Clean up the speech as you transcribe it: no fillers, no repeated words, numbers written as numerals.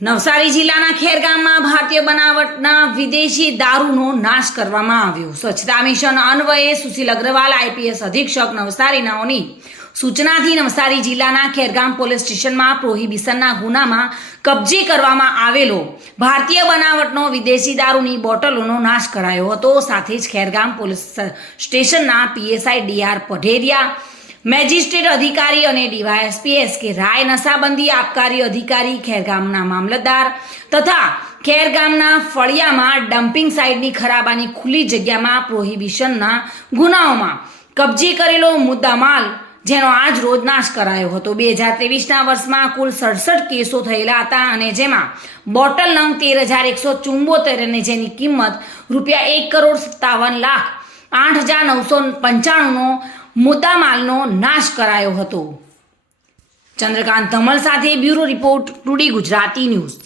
નવસારી જિલ્લાના ખેરગામમાં ભારતીય બનાવટના વિદેશી દારૂનો નાશ કરવામાં આવ્યો। સ્વચ્છતા મિશન અન્વયે સુશીલ અગ્રવાલ આઈપીએસ અધિક્ષક નવસારીનાઓની સૂચનાથી નવસારી જિલ્લાના ખેરગામ પોલીસ સ્ટેશનમાં પ્રોહિબિશનના ગુનામાં કબજે કરવામાં આવેલો ભારતીય બનાવટનો વિદેશી દારૂની બોટલોનો નાશ કરાયો હતો। સાથે જ ખેરગામ પોલીસ સ્ટેશનના પીએસઆઈ ડીઆર પઢેરિયા, મેજિસ્ટ્રેટ અધિકારી અને ડીવાયએસપી એસકે રાય, નશાબંધી આબકારી અધિકારી, ખેરગામના મામલતદાર તથા ખેરગામના ફળિયામાં ડમ્પિંગ સાઇટની ખરાબાની ખુલ્લી જગ્યામાં પ્રોહિબિશનના ગુનાઓમાં કબજે કરેલો મુદ્દામાલ જેનો આજ રોજ નાશ કરાયો હતો। 2023ના વર્ષમાં કુલ 67 કેસો થયેલા હતા અને જેમાં બોટલ નંગ 13,174 અને જેની કિંમત ₹1,57,08,995નો મુદ્દામાલનો નાશ કરાયો હતો। ચંદ્રકાંત ધમલ સાથે bureau report, today Gujarati news.